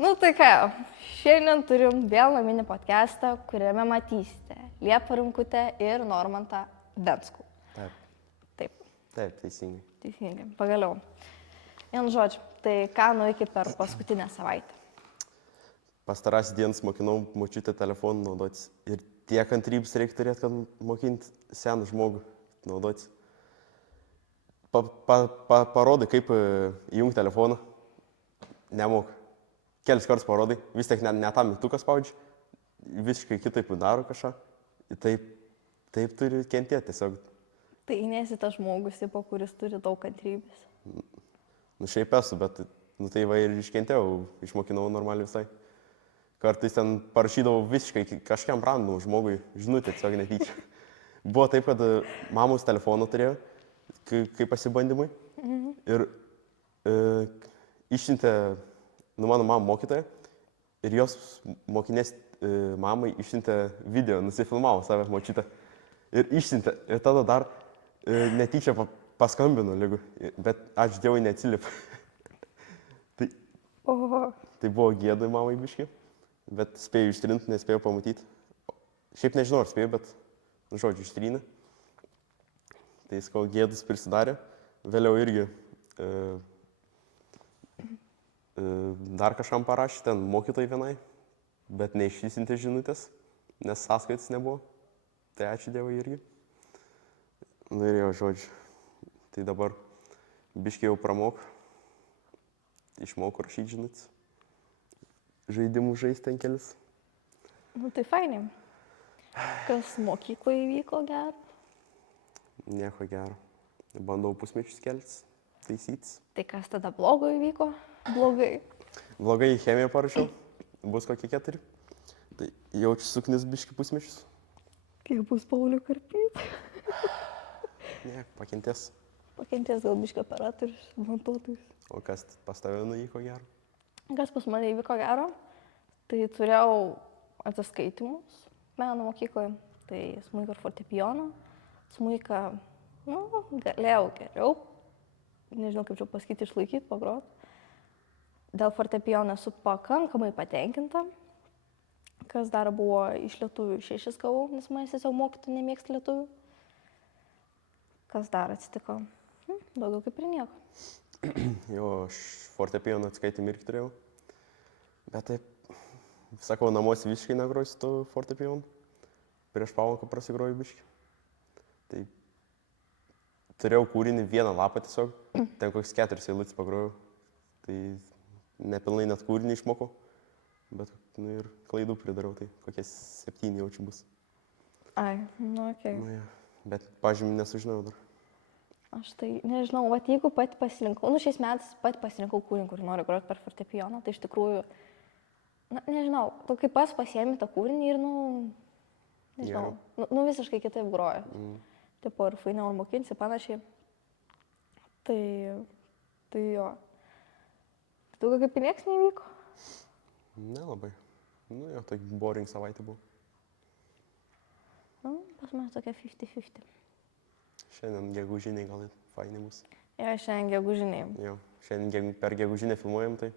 Nu tai ką, šiandien turim vėl naminį podcastą, kuriame matysite Liepą Rimkutę ir Normantą Venskų. Taip, Taip, teisingai. teisingai, pagaliau. Vienu žodžiu, tai ką nuveikėt per paskutinę savaitę? Pastarasis dienas mokinau močiutę telefoną naudotis. Ir tiek kantrybės reikia turėti, kad mokinti seną žmogų naudotis. Parodai, kaip įjungti telefoną. Nemoku. Kelis kartus parodai, vis tiek ne tą mygtuką spaudži, visiškai kitaip daro kažką. Taip turi kentėti tiesiog. Tai nesi tas žmogus, tipo, kuris turi daug kantrybės. Nu šiaip esu, bet tai va ir iškentėjau, išmokinau normaliai visai. Kartais ten parašydavau visiškai kažkiam random žmogui žinutę, tiesiog netyčia. Buvo taip, kad mamos telefoną turėjo, kaip pasibandymai. Ir išsiuntė mano mamą mokytoją ir jos mokinės mamai išsiuntė video, nusifilmavo save močiutę ir išsiuntė. Ir tada dar netyčia paskambino lygu, bet ačiū Dievui neatsiliepė. Tai buvo gėdai mamai biški, bet spėjau ištrinti, nespėjau pamatyti. Šiaip nežinau, ar spėjau, bet, žodžiu, ištrynė. Tai skau gėdus prisidarė. Vėliau irgi dar kažkam parašė, ten mokytojai vienai, bet neišsiuntė žinutės, nes sąskaitos nebuvo. Tai ačiū Dievui irgi. Nu ir jau, žodžiu, tai dabar biškai jau pramok, išmokau rašyti žinutės, žaidimų žaisti ten kelis. Nu tai fainai. Kas mokykloje įvyko gero? Nieko gero. Bandau pusmečius keltis, taisytis. Tai kas tada blogo įvyko? Blogai. Blogai chemiją parašiau, bus kokie 4. Tai jaučiu suknis biški pusmečius. Kiek bus Paulių karpyti? Ne, pakentės. Pakentės gal biški operatorius, montuotojus. O kas pas tave nuvyko gero? Kas pas mane įvyko gero? Tai turėjau atsiskaitimus meno mokykloje. Tai smuiką ir fortepijoną. Smuiką, galėjau geriau. Nežinau, kaip čia pasakyti, išlaikyti, pagroti. Dėl fortepijono esu pakankamai patenkinta. Kas dar buvo iš lietuvių 6 gavau, nes manęs tiesiog mokytojai nemėgsta lietuvių. Kas dar atsitiko? Daugiau kaip ir nieko. Jo, aš fortepijono atskaitymą irgi turėjau. Bet taip, sakau, namuose visiškai negroju su to fortepijonu. Prieš pamoką prasigroju biškį. Tai turėjau kūrinį vieną lapą tiesiog, ten kokius 4 eilutes pagrojau. Tai nepilnai net kūrinį išmokau, bet ir klaidų pridariau, tai kokie 7 jaučiu bus. Ai, okei. Nu, ja. Bet pažymį nesužinojau dar. Aš tai nežinau, jeigu pati pasirinkau, šiais metais pati pasirinkau kūrinį, kurį noriu groti per fortepijoną, tai iš tikrųjų, nežinau, tu kaip pats pasiemi tą kūrinį ir, nežinau, visiškai kitaip groja. Tipo ir fainiau ar mokinsi, panašiai. Tai jo. Daugiau kaip ir nieks nevyko? Nelabai. Jo, tai boring savaitė buvo. Pas mane tokia 50-50. Šiandien gegužiniai gal fainai bus. Jo, šiandien gegužiniai. Jo, šiandien per gegužinę filmuojam, tai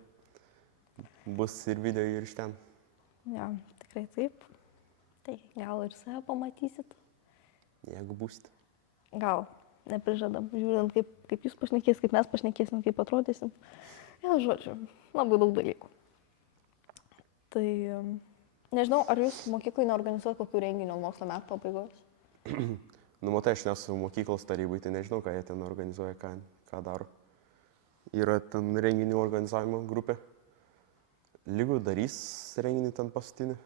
bus ir video ir iš ten. Jo, tikrai taip. Tai gal ir save pamatysit. Jeigu būsit. Gal, neprižadam, žiūrint, kaip jūs pašnekės, kaip mes pašnekėsim, kaip atrodysim. Ja, žodžiu, labai daug dalykų. Tai nežinau, ar jūs mokykloje neorganizuojate kokių renginių mokslo metų pabaigos? Matai, aš nesu mokyklos tarybai, tai nežinau, ką jie ten organizuoja, ką daro. Yra ten renginių organizavimo grupė. Lygu darys renginį ten paskutinį.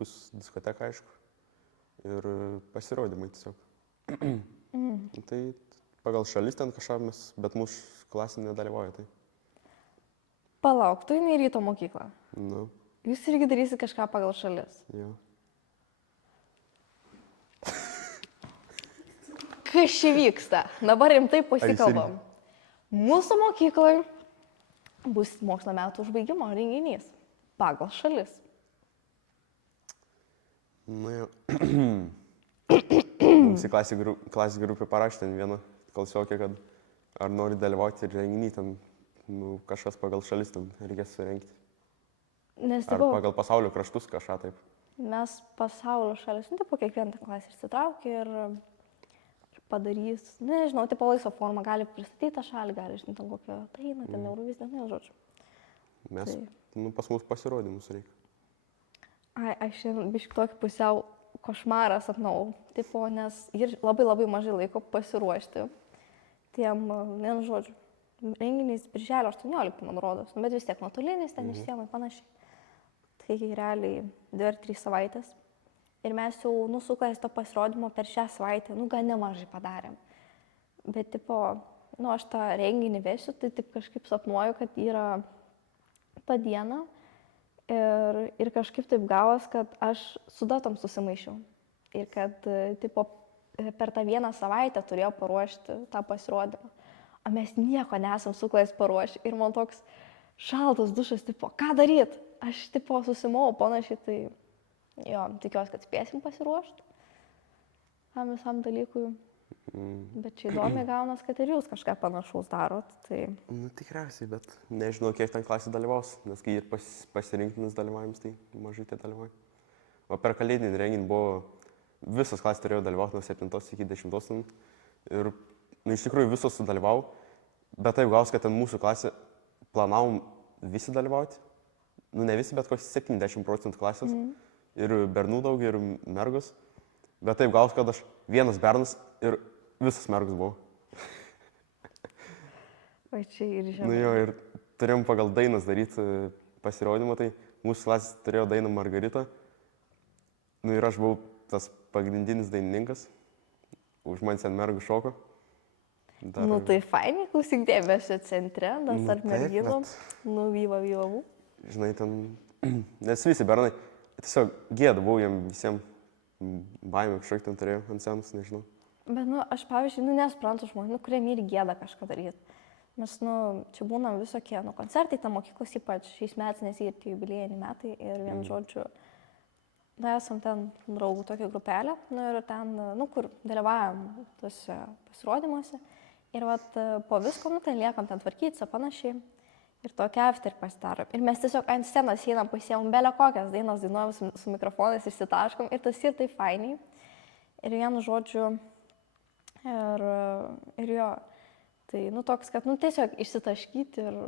Bus diskoteka, aišku. Ir pasirodymai tiesiog. Tai pagal šalis ten kažką mes, bet mūsų klasė nedalyvauja. Tai. Palauk, tu eini į ryto mokyklą. Nu. Jūs irgi darysit kažką pagal šalis. Jo. Kas čia vyksta? Dabar rimtai pasikalbam. Mūsų mokykloje bus mokslo metų užbaigimo renginys pagal šalis. Nu jo. Mums į klasės grupę parašė ten vieną klasiokė, kad ar nori dalyvauti ir renginį ten nu, kažkas pagal šalis ten reikės surengti. Nes Ar tipo, pagal pasaulio kraštus kažką taip. mes pasaulio šalis, nu, tipo, kiekvieną klasę išsitraukia ir padarys, nežinau, tipo laisvo formą, gali pristatyti tą šalį, gali, žinai, ten kokią dainą, ten Eurovizija, ne, žodžiu. Mes, Tai- nu, pas mus pasirodymus reikia. Ai, aš šiandien biškai tokį pusiau košmarą sapnau, tipo, nes ir labai labai mažai laiko pasiruošti tiem, vienu žodžiu, renginiais birželio 18, man rodos, nu, bet vis tiek nuotolinis, ten išsiemai panašiai. Tai realiai 2 ar 3 savaitės. Ir mes jau nusukęs to pasirodymo per šią savaitę, nu, gan nemažai padarėm. Bet, tipo, nu, aš tą renginį vesiu, tai taip kažkaip sapnuoju, kad yra ta diena ir kažkaip taip gavos, kad aš su datom susimaišiau. Ir kad, tipo, per tą vieną savaitę turėjau paruošti tą pasirodymą. O mes nieko nesam suklais paruošę. Ir man toks šaltas dušas, tipo, ką daryt? Aš, tipo, susimau panašiai, tai jo, tikiuosi, kad spėsim pasiruošti tam visam dalykui. Bet čia įdomiai gaunas, kad ir jūs kažką panašaus darot. Tai Nu, tikriausiai, bet nežinau, kiek ten klasė dalyvaus, nes kai ir pasirinktinis dalyvavimas, tai mažai tie dalyvauja. O per kalėdinį renginį buvo, visos klasės turėjo dalyvauti nuo 7 iki 10. Ir, nu, iš tikrųjų visos sudalyvau, bet taip gaus, kad ten mūsų klasė planavom visi dalyvauti. Nu, ne visi, bet koks 70% klasės. Ir bernų daug, ir mergos. Bet taip gaus, kad aš vienas bernas ir visas mergas buvau. va čia ir Nu žinau. jo, ir turėjom pagal dainas daryti pasirodymą, tai mūsų klasės turėjo dainą Margarita. Nu ir aš buvau tas pagrindinis dainininkas. Už manęs ant mergų šoko. Dar- Nu tai fainai, klausyk dėmesio centre, nes Nu, ar taip, merginom, nu vyva. Žinai, ten, nes visi bernai, tiesiog gėda buvau jiem visiems, baimė kažkiek ten turėjau ant scenos, nežinau. Bet, nu, aš, pavyzdžiui, nu, nesprantu žmonių, kurie myli gėdą kažką daryti. Mes, nu, čia būna visokie, nu, koncertai, tam mokyklos ypač šiais metais, nes jie ir tie jubiliejiniai metai ir vienu žodžiu, nu, esam ten draugų tokia grupelė, nu, ir ten, nu, kur dalyvavom tose pasirodymuose. Ir vat, po visko, nu, ten liekam ten tvarkytis, panašiai. Ir tokia after pasidarom. Ir mes tiesiog ant scenos einam, pasiemam belę kokias dainas, dainuojam su mikrofonais, išsitaškom. Ir tas ir tai fainiai. Ir vienu žodžiu, ir jo, tai, nu, toks, kad, nu, tiesiog išsitaškyti ir,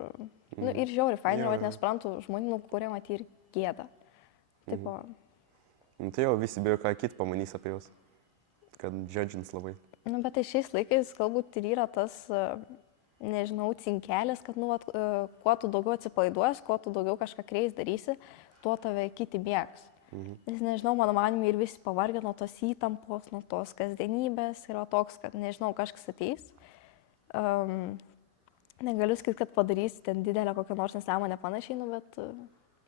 nu, ir žiauri fainiai, Jo, bet jo. nesprantu žmonių, nu, kurie matyti ir gėda. Tipo, Nu, tai jau visi beje ką kitą pamanys apie juos, kad judgins labai. nu, bet tai šiais laikais galbūt ir yra tas, nežinau, cinkelis, kad, nu, vat, kuo tu daugiau atsipalaiduosi, kuo tu daugiau kažką kreis darysi, tuo tave kiti bėgs. Nes, nežinau, mano manimu, ir visi pavargę nuo tos įtampos, nuo tos kasdienybės, yra toks, kad, nežinau, kažkas ateis. Negaliu sakyti, kad padarysi ten didelę kokią nors nesąmonę panašiai, nu, bet,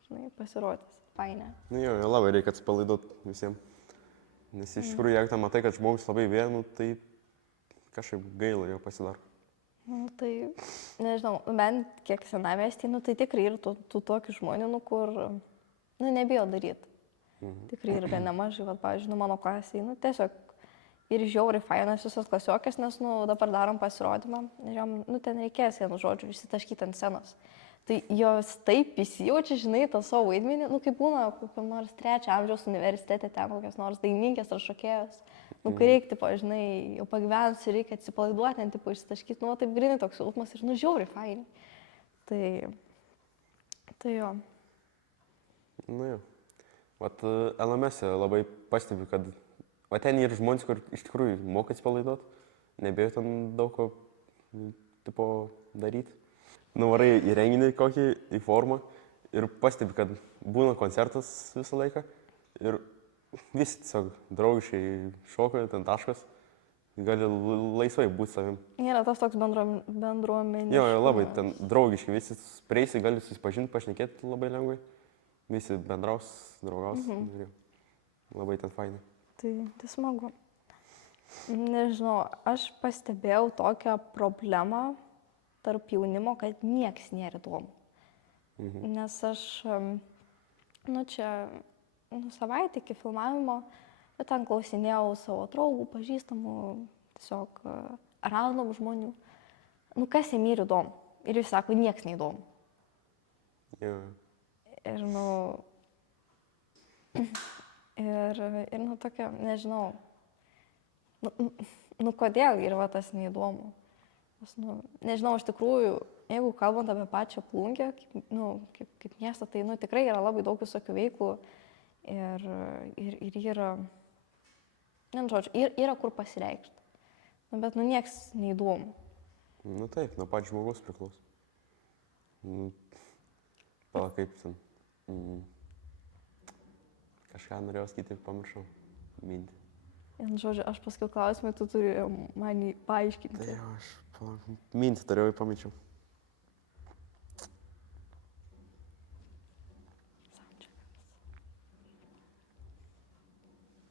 žinai, pasirodys. Fainė. Nu jo, labai reikia atsipalaiduoti visiems. Nes iš tikrųjų, jeigu ten matai, kad žmogus labai vėnu, tai kažkaip gaila jo pasidaro. Nu, tai, nežinau, bent kiek senamestį, nu, tai tikrai yra tų tokių žmonių, nu, kur, nu, nebijo daryti. Tikrai yra gan nemažai, va, pavyzdžiui, nu, mano klasėje, nu, tiesiog ir žiauriai fainas visos klasiokės, nes, nu, dabar darom pasirodymą, žiūrėjom, nu, ten reikės, vienu žodžiu, išsitaškyti ant scenos. Tai jos taip įsijaučia, žinai, tą savo vaidmenį, nu, kaip būna kokiam nors 3 amžiaus universitete, ten kokios nors dainininkės ar šokėjos, nu, kai reikia, tipo, žinai, jau pagyvenus ir reikia atsipalaiduoti, ten, tipo, išsitaškyti, nu, taip grinai toks jausmas ir, nu, žiauriai fainai. Tai jo. Nu jo. Vat LMS labai pastebiu, kad va ten yra žmonės, kur iš tikrųjų moka atsipalaiduoti, nebijo ten daug ko tipo daryti. Nuvarai į renginį kokį, į formą ir pastebi, kad būna koncertas visą laiką ir visi tiesiog draugiškai šoka, ten taškas, gali laisvai būti savim. Yra tas toks bendruomenė. Jo, labai ten draugiškai, visi prieisi, gali susipažinti, pašnekėti labai lengvai, visi bendraus, draugaus, ir labai ten fainai. Tai smagu. Nežinau, aš pastebėjau tokią problemą tarp jaunimo, kad nieks nėra įdomu. Nes aš, nu čia, savaitę iki filmavimo, ten klausinėjau savo draugų, pažįstamų, tiesiog random žmonių. Nu kas jiem yra įdomu? ir jis sako, nieks neįdomu. Jo. Ir, nu, tokia, nežinau, kodėl ir va tas neįdomu. Nes, nežinau, iš tikrųjų, jeigu kalbant apie pačią Plungę, kaip miestą, tai, tikrai yra labai daug visokių veiklų ir yra, yra kur pasireikšti. Bet, nieks neįdomu. Taip, nuo pat žmogus priklauso. Pala kaip ten. Kažką norėjau skaityti, pamiršau mintį. Aš pasakiau klausimą, tu turi man jį paaiškinti. Tai jau, aš mintį turėjau, pamiršau.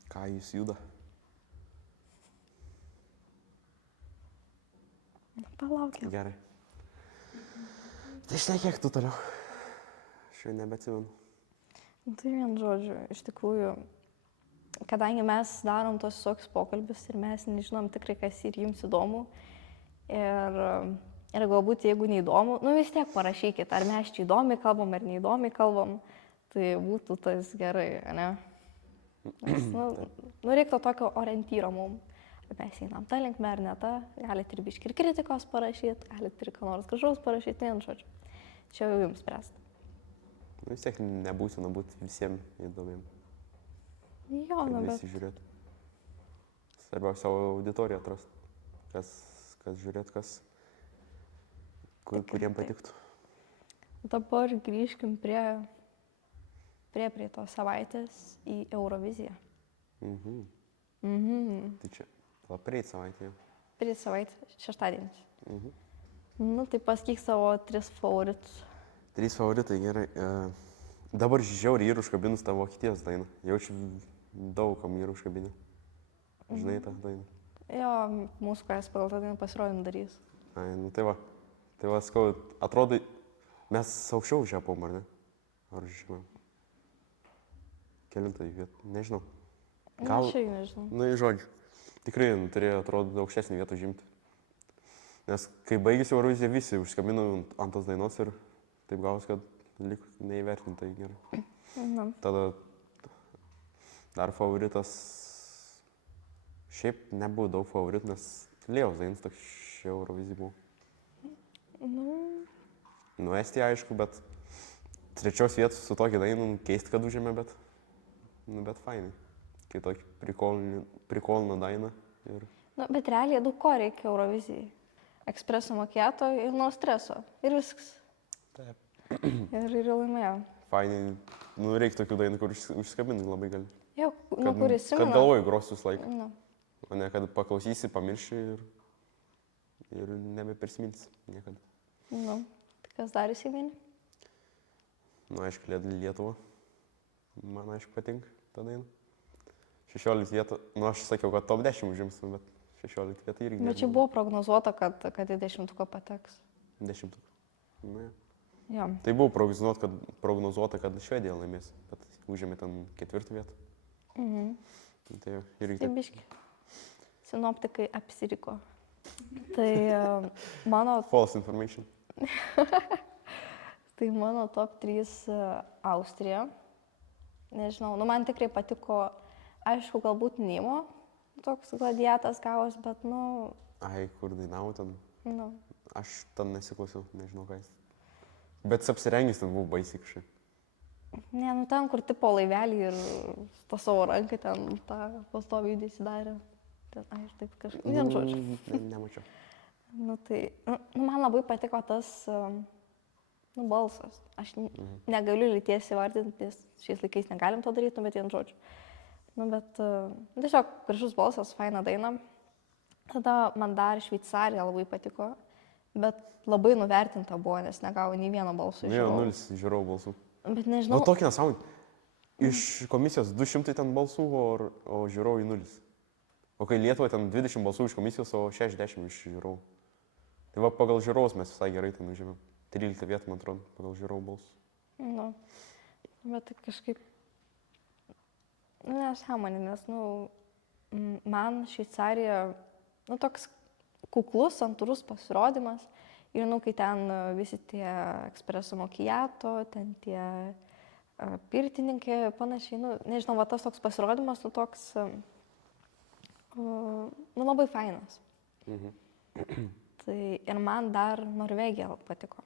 Ką jūs juda? Palaukiam. Gerai. Tai šnekėk tu toliau. Aš jau nebeatsimenu. Tai vien žodžiu, iš tikrųjų, kadangi mes darom tos visokius pokalbius ir mes nežinom tikrai, kas ir jums įdomu. Ir galbūt, jeigu neįdomu, vis tiek parašykit, ar mes čia įdomiai kalbam, ar neįdomiai kalbam. Tai būtų tas gerai, ne? Nes, reiktų tokio orientyro mums. Mes einam tą linkmę ar ne tą, galite ir biškį ir kritikos parašyti, galite ir ką nors gražaus parašyti, vien žodžiu. Čia jau jums spręsti. Vis tiek nebūtina būti visiems įdomiem. Jo, bet... Visi žiūrėtų. Svarbiausia savo auditoriją atrasti. Kas žiūrėt, kuriem patiktų. Dabar grįžkim prie tos savaitės į Euroviziją. Tai čia, prieit savaitė jau. Prieit savaitė, šeštadienis. Tai pasakyk savo 3 favoritus. 3 favoritai, gerai. Dabar žiauriai yra užkabinus tą Vokietijos dainą. Jaučiu daug kam yra užkabinę. Žinai tą dainą? Jo, mūsų kas pagal tą dainą pasirodymą darys. Ai, tai va. Tai va, skau, atrodo, mes aukščiau žepom, ar ne? Ar žinom? Kelintą vietą, nežinau. Aš jau nežinau. Žodžiu. Tikrai turėjo, atrodo, aukštesnį vietą žimti. Nes kai baigėsi Eurovizija, visi užskabino ant tos dainos ir taip gavos, kad lik neįvertintai gerai. Tada dar favoritas, šiaip nebuvo daug favoritų, nes Liejos dainas toks ši Eurovizija buvo. Estija aišku, bet 3 vietos su tokia daina, keisti, kad užėmė, bet fainai. Kai tokį prikolino dainą. Bet realiai daug ko reikia Eurovizijai. Ekspreso makiato ir nuo streso. Ir viskas. Taip. Ir laimėjo. Fainai, reikia tokių dainų, kur užskabinti labai gali. Jau, kur įsimena. Kad galvoju grosiu visą laiką. O ne, kad paklausysi, pamirši ir nebeprisiminsi niekada. Tai kas dar įsiminė? Aišku, Lietuva. Man aišku patinka ta daina. 16 vietų, aš sakiau, kad top 10 užims, bet 16 vietų irgi. Bet čia buvo prognozuota, kad į 10 pateks. 10. Jo. Tai buvo prognozuota, kad Švedija laimės, bet užėmė ten 4 vietą. Tai irgi. Tai biški. Sinoptikai apsiriko. Tai mano... False information. Tai mano top 3 Austrija. Nežinau, man tikrai patiko. Aišku, galbūt Nimo, toks gladiatas gavos, bet, Ai, kur dainavo ten? Aš ten nesiklausiau, nežinau ką jis. Bet apsirengęs ten buvo baisiai kažkaip. Ne, ten, kur tipo laivelį ir tą savo ranką ten tą pastovį judesį darė. Ai, taip kažkaip, vien žodžiu. Nemačiau. Tai, man labai patiko tas, balsas. Aš negaliu lyties įvardinti, nes šiais laikais negalim to daryti, bet vien žodžiu. Bet tiesiog gražus balsas, faina daina. Tada man dar Šveicarija labai patiko, bet labai nuvertinta buvo, nes negavo nei vieno balsų iš žiūrovų. 0 žiūrovų balsų. Bet nežinau. Tokia nesąmonė. Iš komisijos 200 ten balsų, o žiūrovai 0. O kai Lietuvoje ten 20 balsų iš komisijos, o 60 iš žiūrovų. Tai va, pagal žiūrovus mes visai gerai ten užėmėm. 13 vietą, man atrodo, pagal žiūrovų balsų. Bet tai kažkaip... Nesąmonė, nes, man Šveicarija, toks kuklus, santūrus pasirodymas Ir, nu, kai ten visi tie ekspreso mokijato, ten tie pirtininkai, panašiai, nu, nežinau, va tas toks pasirodymas, nu, toks, nu, labai fainas. Tai ir man dar Norvegija patiko.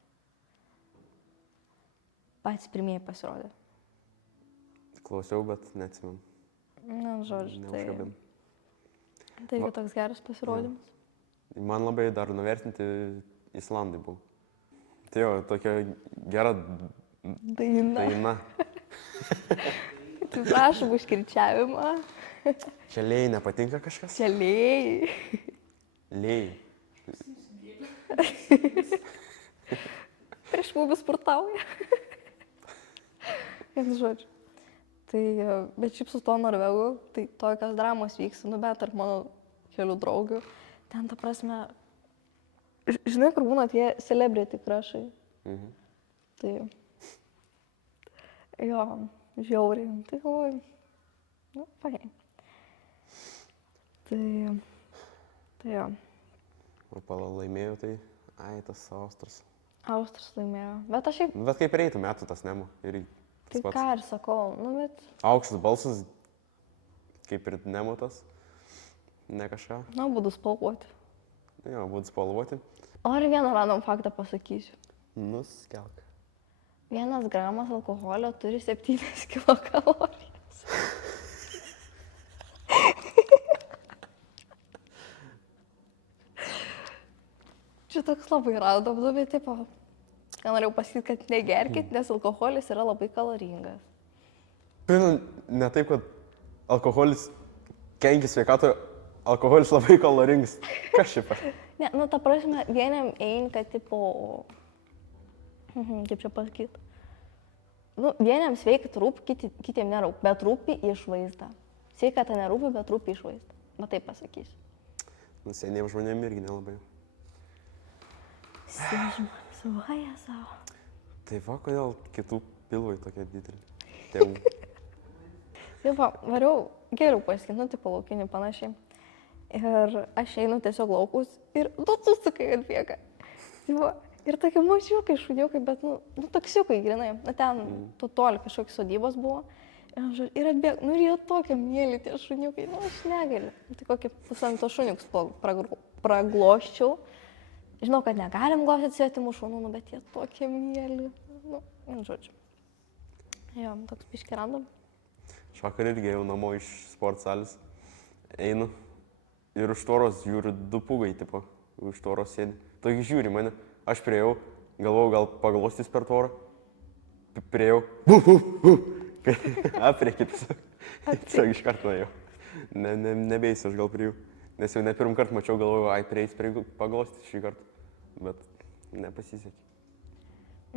Patys pirmieji pasirodė. Klausiau, bet neatsimenu. Na, žodžiu, Neužkabinu. tai irgi toks geras pasirodymas. Man labai dar nuvertinti Islandai buvo. Tai jo, tokia gera daina. Tai prašom užkirčiavimą. Čia lėjai nepatinka kažkas? Čia lėjai. Lėjai. Prieš mumis sportauja. Vienu žodžiu. Tai, bet šiaip su to Norvegu, tai tokios dramos vyksta, nu, bet tarp mano kelių draugių. Ten, ta prasme, žinai, kur būna tie celebrity crushai. Tai, jo, žiauriai. Tai galvoju, nu, fain. Tai jo. O laimėjau, tai, tas Austras. Austras laimėjo. Bet aš šiaip, Bet kaip reitų metų tas Nemo. Ir tai tas ką pats. ir sakau, nu, bet, Aukštas balsas, kaip ir Nemo tas. Ne kažką. nu, būdu spalvoti. Jo, būtų spalvoti. O ir vieną random faktą pasakysiu. Nuskelk. 1 gramas alkoholio turi 7 kilokalorijas. Čia toks labai random, nu, bet tipo, ką norėjau pasakyti, kad negerkit, nes alkoholis yra labai kaloringas. Ne taip, kad alkoholis kenkia sveikatoje, alkoholis labai kaloringas. Kas šiaip? Ne, nu, ta prasme, vieniem eina, kad tipo, kaip čia pasakyti. Nu, vieniem sveikat rūpi, kitiem nerūpi, bet rūpi išvaizda. Sveikata nerūpi, bet rūpi išvaizda. Va taip pasakysiu. Nu, seniems žmonėms irgi nelabai. Žmonės, vaja savo. Tai va, kodėl kitų pilvai tokie dideli. Tėvų. Taip, variau geriau pasakyti, nu, tipo laukinį panašiai. Ir aš einu tiesiog laukus ir du tusukai atbėga. Taip, ir tokie mažiukai, šuniukai, bet, nu, toksiukai grinai. Na, ten toli kažkokios sodybos buvo. Ir atbėga, nu, ir jie tokie mėly tie šuniukai, nu, aš negaliu. Tai kokį pusantro šuniukus pragloščiau. Žinau, kad negalim glostyti svetimų šunų, nu, bet jie tokie mėly. Nu, žodžiu. Jo, toks biški random. Aš vakar irgi ėjau namo iš sport salės. Einu. Ir už tvoros žiūriu 2 pūgai, tipo. Už tvoros sėdi. Togi žiūri mane. Aš priejau. Galvojau, gal paglostys per tvorą. Priejau. Apriekit. Tiesiog iš karto ėjau. Nebeisiu, aš gal priejau. Nes jau ne pirmą kartą mačiau, galvojau, ai, prieis paglostys šį kartą. Bet nepasisekė.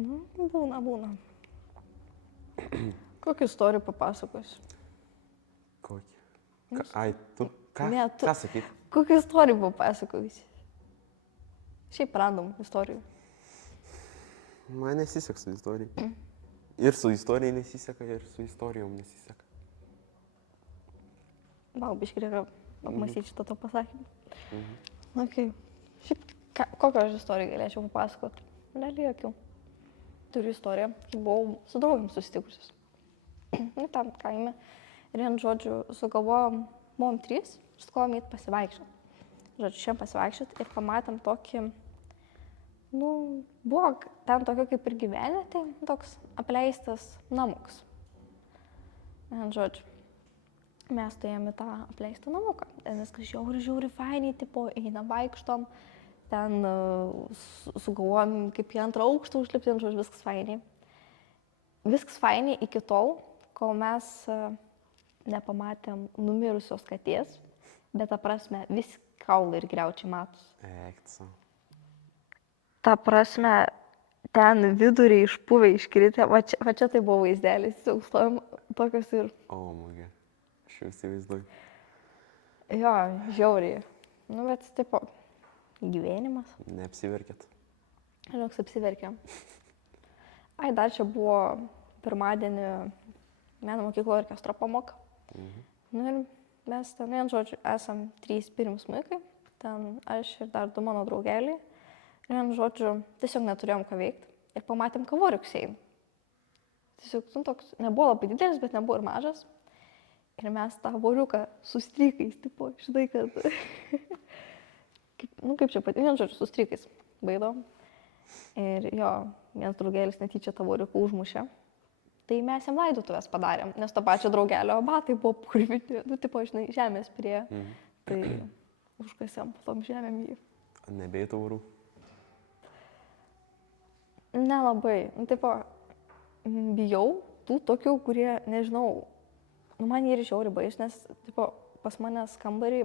Būna. Kokią istoriją papasakosiu? Kokį? Ai, tu? Ką? Ne, tu. Ką sakyti? Kokią istoriją papasakosiu? Šiaip random istorijų. Man nesiseka su istorija. Ir su istorija nesiseka, ir su istorijom nesiseka. Biškai reikia apmąstyti šitą to pasakymą. Okay. Šiaip, kokią aš istoriją galėčiau papasakoti? Realiai jokių. Turiu istoriją, kai buvau su draugėm susitikusius. Ten kaime. Ir vien žodžiu, sugalvojom, buvom 3, sugalvojom eiti pasivaikščioti. Žodžiu, šiandien pasivaikščioti ir pamatėm tokį, nu, buvo ten tokio kaip ir gyvenvietė, toks apleistas namukas. Vien žodžiu, mes ėjome į tą apleistą namuką. Ten viskas žiauri fainiai, tipo, einam vaikštom. Ten sugalvojom kaip į 2 aukštą užlipti, žodžiu, viskas fainiai. Viskas fainiai iki tol, kol mes nepamatėm numirusios katės, bet ta prasme vis kaulai ir griaučiai matos. Eikca. Ta prasme, ten viduriai išpuvę iškritę, va čia tai buvo vaizdelis, tiesiog stovim tokios ir... O, magi, aš jau įsivaizduoju. Jo, žiauriai. Nu, bet tipo, gyvenimas. Neapsiverkėt. Žinoks, apsiverkėm. Ai, dar čia buvo pirmadienį meno mokyklo orkestro pamoka. Nu ir mes ten, vien žodžiu, esam 3 pirmi smuikai. Ten aš ir dar 2 mano draugeliai. Ir vienu žodžiu, tiesiog neturėjom ką veikti ir pamatėm kavo rugsėjį. Tiesiog toks nebuvo labai didelis, bet nebuvo ir mažas. Ir mes tą voriuką su strykais, tipo, žinai, kad... kaip čia pat, vienu žodžiu, su strykais baidom. Ir jo, vienas draugelis netyčia tą voriuką užmušė. Tai mes jam laidotuvės padarėm, nes to pačio draugelio batai buvo purvinti, tipo, žinai, žemės prie. Tai užkasėm tom žemėm jį. Nebėjai tų vorų? Nelabai. Tipo, bijau tų tokių, kurie, nežinau, man jį ir žiauri bais, nes, tipo, pas manęs kambarį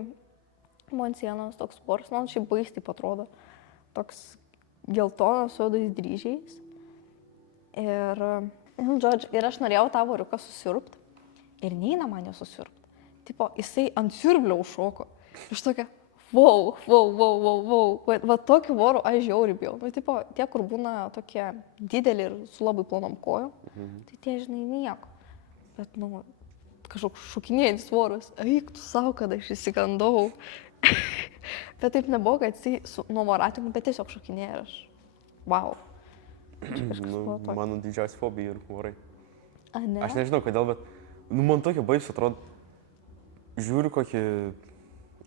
buvo ant sienos toks poras, man šiaip bais taip atrodo, toks geltonas su juodais dryžiais. Ir, žodžiu, ir aš norėjau tą voriuką susirpti ir neina man jo susirpti. Tipo, jisai ant siurblio užšoko. Iš tokia, wow. Va tokių vorų aš žiauri bijau. Nu, tipo, tie, kur būna tokie dideli ir su labai plonom kojom, tai tie, žinai, nieko. Bet, nu, kažkoks šokinėjantis voras. Eik tu savo, kad aš įsigandau. Bet taip nebuvo, kad jisai su nuovaratimu, bet tiesiog šokinėja ir aš, wow. Mano didžiausia fobija ir vorai. A, ne? Aš nežinau kodėl, bet man tokia baisu atrodo. Žiūriu kokį...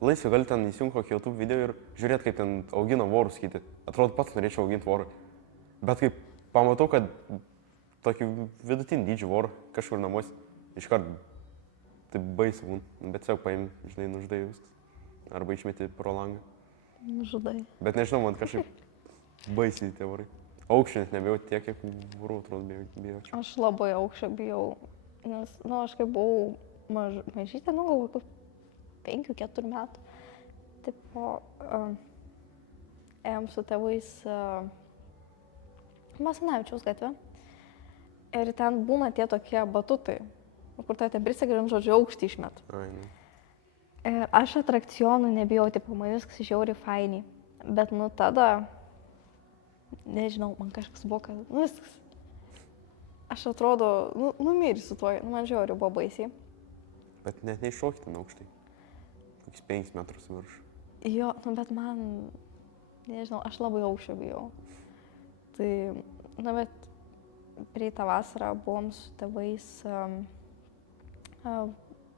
Laisvai gali ten įsijungti kokį YouTube video ir žiūrėti, kaip ten augina vorus kiti. Atrodo, pats norėčiau auginti vorą. Bet kaip pamatau, kad tokį vidutinį dydžių vorą kažkur namuose, iškart taip baisu būna. Bet tiesiog paimi, žinai, nužudai viskas. Arba išmeti pro langą. Nužudai. Bet nežinau, man kažkaip baisiai tie vorai. Aukščio net nebijau tiek, kiek vorų atrodo bijaučiau. Aš labai aukščio bijau, nes, nu, aš kaip buvau mažytė, nu, galvoju, 5-4 metų. Tipo, ėjom su tėvais Basanavičiaus gatvę. Ir ten būna tie tokie batutai, kur tai ten prisigalim, žodžiu, aukštį išmet. Ai, ne. Ir aš atrakcionų nebijau, tipo, man viskas žiauri fainiai. Bet, nu, tada, nežinau, man kažkas buvo, kad, nu, viskas. Aš atrodo, numirsiu tuoj, man žiauri buvo baisiai. Bet net neiššokti ten aukštai. Kokius 5 metrus virš. Jo, nu, bet man, nežinau, aš labai aukščio bijau. Tai, na, bet praeitą vasarą buvom su tėvais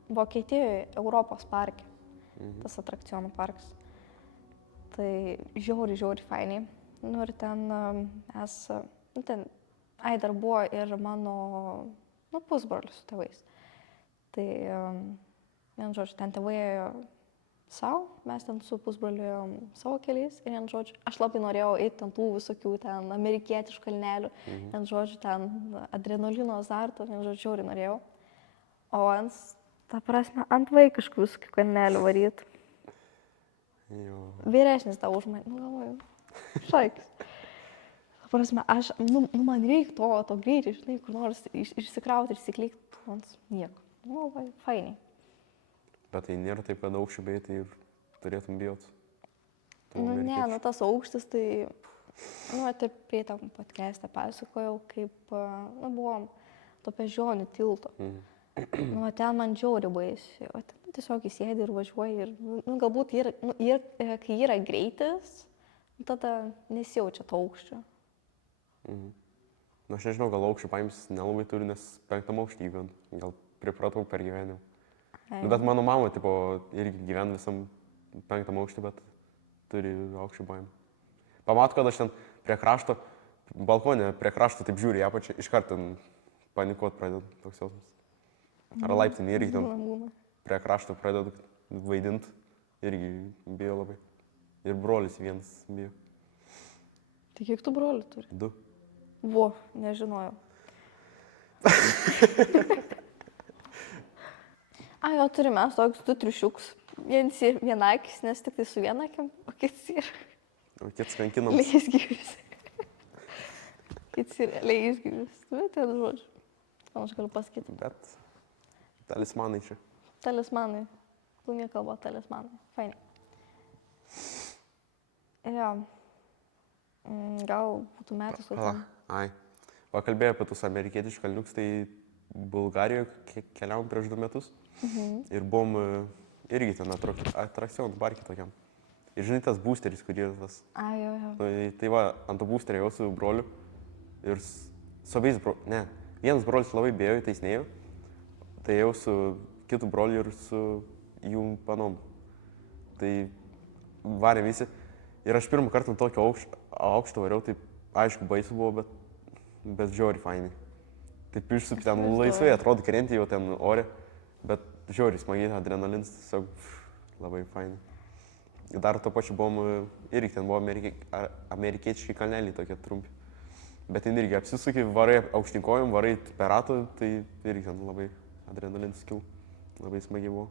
Vokietijoje, Europos parke, tas atrakcionų parkas. Tai žiauri fainiai. Nu, ir ten dar buvo ir mano, nu, pusbrolis su tėvais. Tai, vien žodžiu, ten tėvai ėjo savo, mes ten su pusbroliu savo keliais ir vien žodžiu, aš labai norėjau eiti ten tų visokių ten amerikietiškų kalnelių, vien žodžiu, ten adrenalino azarto, vien žodžiu, žiauriai norėjau. O ant vaikiškų visokių kalnelių varyt. Jo. Vyresnis tą už mane, nu galvoju, šaikis. Ta prasme, man reikia to greitai, žinai, kur nors išsikrauti ir įsiklikti, man nieko. Nu, vai, fainiai. Bet tai nėra taip, kad aukščių bijai, tai ir turėtum bijoti. Nu, ne, nu tas aukštis, tai, nu, taip prie tam podcast'e pasakojau, kaip, nu, buvom to Beždžionių tilto. Nu, ten man žiauri baisiai, o ten tiesiog įsėdi ir važiuoji ir, nu, galbūt kai yra greitis, tada nesijaučia to aukščio. Nu, aš nežinau, gal aukščių paims nelabai turi, nes 5 aukštį gyvenu. Gal pripratau per gyvenimą. Nu, bet mano mama, tipo, irgi gyvena visam 5 aukštį, bet turi aukščių baimę. Pamato, kad aš ten prie krašto, balkonė prie krašto taip žiūri į apačią, iškart ten panikuot pradedu toks jausmas. Ar laiptinį irgi ten prie krašto pradedu vaidint, irgi bijo labai. Ir brolis vienas bijo. Tai kiek tu brolių turi? 2. Vo, nežinojau. Jo, turime mes toks 2 triušiukus. Vienakis, nes tik tai su vienakim, o kits yra. O kits kankinams. Leisgyvis. Kits yra leisgyvis. Bet ten žodžiu. Ką aš galiu pasakyti? Bet talismanai čia. Talismanai. Plungė kalba talismanai. Fainiai. Jo. Gal būtų metas kokiam. Ai. Pakalbėjau apie tus amerikietiškus kalniukus, tai Bulgarijoje keliavom prieš 2 metus. Ir buvom irgi ten atrakcionų parke tokiam. Ir žinai, tas boosteris, kurį tas... Ai, jo, jo. Nu, tai va, ant to boosterio jau su broliu. Ir su abiais ne. Vienas brolis labai bėjo, tai jis neėjo. Tai jau su kitu broliu ir su jų panom. Tai varėm visi. Ir aš pirmą kartą ant tokio aukšto variau, tai aišku, baisu buvo, bet žiauri fainai. Taip išsupi ten laisvai, atrodo, krenti jau ten ore, bet žiauri smagiai, adrenalinas tiesiog labai fainai. Dar to pačiu buvom, irgi ten buvo amerikiečiai kalneliai tokie trumpi. Bet ten irgi apsisuki, varai aukštinkojom, varai per ratą, tai irgi ten labai adrenalinas kil. Labai smagiai buvo.